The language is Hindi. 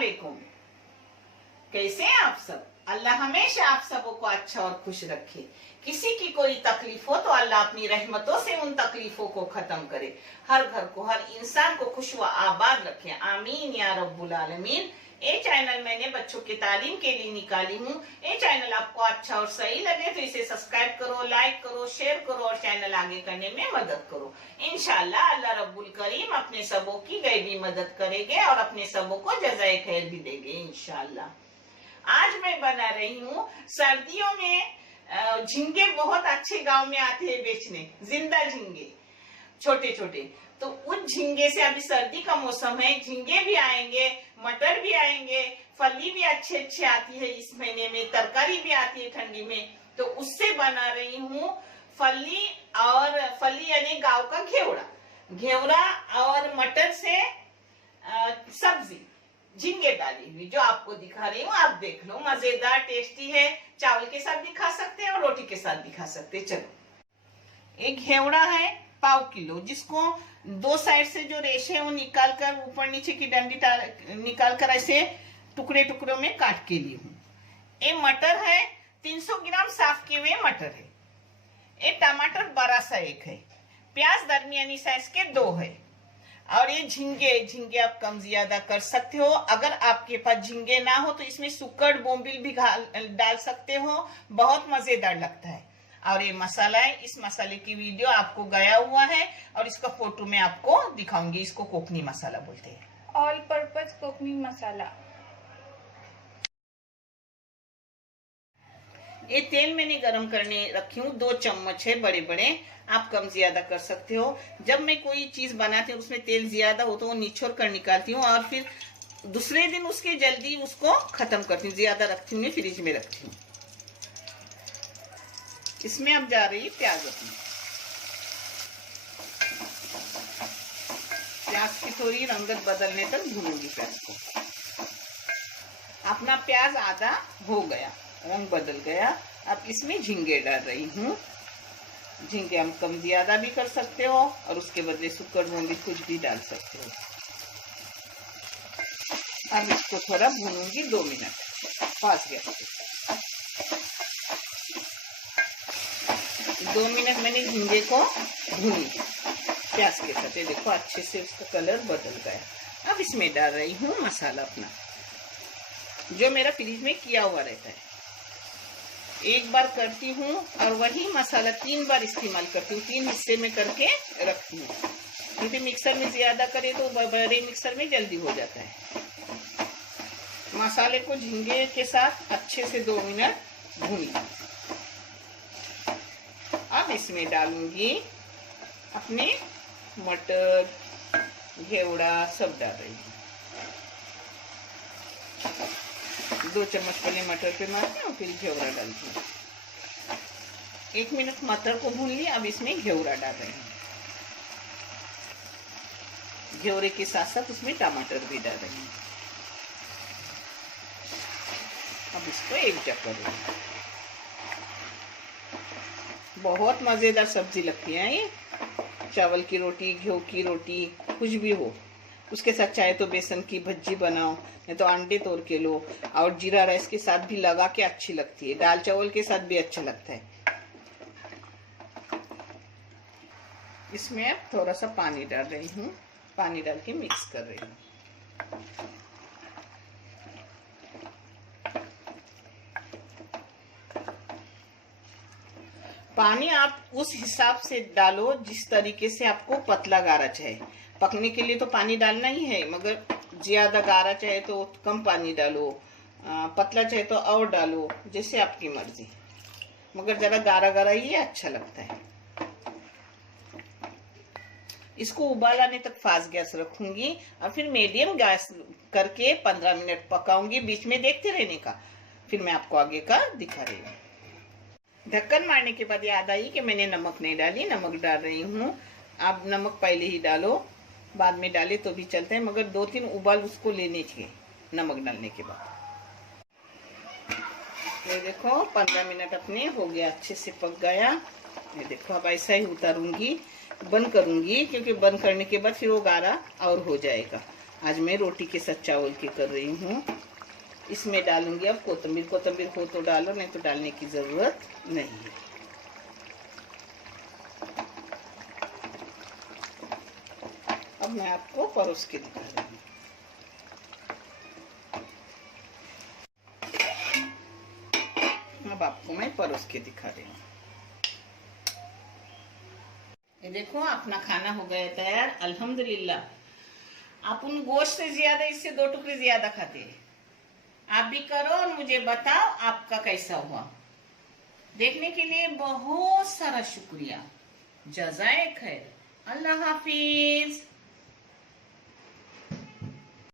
वालेकुम। कैसे हैं आप सब? अल्लाह हमेशा आप सबों को अच्छा और खुश रखे। किसी की कोई तकलीफ हो तो अल्लाह अपनी रहमतों से उन तकलीफों को खत्म करे। हर घर को, हर इंसान को खुश व आबाद रखे। आमीन या रब्बुल आलमीन। ये चैनल मैंने बच्चों की तालीम के लिए निकाली हूँ। ये चैनल आपको अच्छा और सही लगे तो इसे सब्सक्राइब करो, लाइक करो, शेयर करो और चैनल आगे करने में मदद करो। इंशाल्लाह अल्लाह रब्बुल करीम अपने सबों की गैबी मदद करेंगे और अपने सबों को जज़ाए खैर भी देंगे इंशाल्लाह। आज मैं बना रही हूँ, सर्दियों में झींगे बहुत अच्छे गांव में आते हैं बेचने, जिंदा झींगे छोटे छोटे। तो उस झींगे से, अभी सर्दी का मौसम है, झींगे भी आएंगे, मटर भी आएंगे, फली भी अच्छे अच्छे आती है इस महीने में, तरकारी भी आती है ठंडी में। तो उससे बना रही हूँ फली यानी गांव का घेवड़ा और मटर से सब्जी झींगे डाली हुई, जो आपको दिखा रही हूँ। आप देख लो, मजेदार टेस्टी है। चावल के साथ भी खा सकते हैं और रोटी के साथ भी खा सकते हैं। चलो, एक घेवड़ा है 1/4 किलो, जिसको दो साइड से जो रेशे है वो निकाल कर, ऊपर नीचे की डंडी निकाल कर ऐसे टुकड़े टुकड़ों में काट के ली हूँ। ये मटर है 300 ग्राम साफ किए हुए मटर है। ये टमाटर बड़ा सा एक है, प्याज दरमियानी साइज के 2 है। और ये झींगे आप कम ज्यादा कर सकते हो। अगर आपके पास झींगे ना हो तो इसमें सुक्कड़ बोम्बिल भी डाल सकते हो, बहुत मजेदार लगता है। और ये मसाला है, इस मसाले की वीडियो आपको गया हुआ है और इसका फोटो मैं आपको दिखाऊंगी। इसको कोकनी मसाला बोलते हैं, ऑल पर्पज कोकनी मसाला। ये तेल मैंने गरम करने रखी हूँ, 2 चम्मच है बड़े बड़े, आप कम ज्यादा कर सकते हो। जब मैं कोई चीज बनाती हूँ उसमें तेल ज्यादा हो तो वो निचोड़ कर निकालती हूँ और फिर दूसरे दिन उसके जल्दी उसको खत्म करती हूँ, ज्यादा रखती हूँ, फ्रिज में रखती हूँ। इसमें अब जा रही है प्याज अपनी। प्याज की थोड़ी रंगत बदलने तक भूनूंगी प्याज को। अपना प्याज आधा हो गया, रंग बदल गया। अब इसमें झींगे डाल रही हूँ। झींगे हम कम ज्यादा भी कर सकते हो और उसके बदले सुक्कड़ बोम्बिल कुछ भी डाल सकते हो। अब इसको थोड़ा भूनूंगी 2 मिनट, पास गया 2 मिनट मैंने झींगे को भूनी प्याज के साथ। ये देखो अच्छे से उसका कलर बदल गया। अब इसमें डाल रही हूँ मसाला अपना, जो मेरा फ्रिज में किया हुआ रहता है। एक बार करती हूँ और वही मसाला 3 बार इस्तेमाल करती हूँ, 3 हिस्से में करके रखती हूँ। क्योंकि मिक्सर में ज्यादा करे तो बड़े मिक्सर में जल्दी हो जाता है। मसाले को झींगे के साथ अच्छे से 2 मिनट भूनी। अब इसमें डालूंगी अपने मटर, घेवड़ा सब डाल रही हूँ। 2 चम्मच पहले मटर पे मारती हूँ, फिर घेवड़ा डालती हूँ। 1 मिनट मटर को भून लिया। अब इसमें घेवड़ा डाल रही हूँ। घेवड़े के साथ साथ उसमें टमाटर भी डाल रही हूँ। अब इसको एकजुट करूँगी। बहुत मजेदार सब्जी लगती है ये। चावल की रोटी, घी की रोटी, कुछ भी हो उसके साथ, चाहे तो बेसन की भज्जी बनाओ, नहीं तो अंडे तोड़ के लो और जीरा राइस के साथ भी लगा के अच्छी लगती है। दाल चावल के साथ भी अच्छा लगता है। इसमें अब थोड़ा सा पानी डाल रही हूँ, पानी डाल के मिक्स कर रही हूँ। पानी आप उस हिसाब से डालो जिस तरीके से आपको पतला गाढ़ा चाहे। पकने के लिए तो पानी डालना ही है, मगर ज्यादा गाढ़ा चाहे तो कम पानी डालो, पतला चाहे तो और डालो, जैसे आपकी मर्जी। मगर जरा गाढ़ा गाढ़ा ही अच्छा लगता है। इसको उबाल आने तक फास्ट गैस रखूंगी और फिर मीडियम गैस करके 15 मिनट पकाऊंगी, बीच में देखते रहने का। फिर मैं आपको आगे का दिखा रही हूँ। ढक्कन मारने के बाद याद आई कि मैंने नमक नहीं डाली, नमक डाल रही हूँ। आप नमक पहले ही डालो, बाद में डाले तो भी चलता है, मगर 2-3 उबाल उसको लेने चाहिए नमक डालने के बाद। ये देखो 15 मिनट अपने हो गया, अच्छे से पक गया। ये देखो अब ऐसा ही उतारूंगी, बंद करूंगी, क्योंकि बंद करने के बाद फिर वो गाढ़ा और हो जाएगा। आज मैं रोटी के साथ चावल के कर रही हूँ। इसमें डालूंगी अब कोतंबीर। कोतंबीर हो तो डालो, नहीं तो डालने की जरूरत नहीं है। अब मैं आपको परोस के दिखा रही हूँ। अब आपको मैं परोस के दिखा रही हूँ। ये देखो अपना खाना हो गया तैयार, अल्हम्दुलिल्लाह। आप उन गोश्त से ज्यादा इससे 2 टुकड़े ज्यादा खाते हैं। आप भी करो और मुझे बताओ आपका कैसा हुआ। देखने के लिए बहुत सारा शुक्रिया। जज़ाए खैर। अल्लाह हाफिज।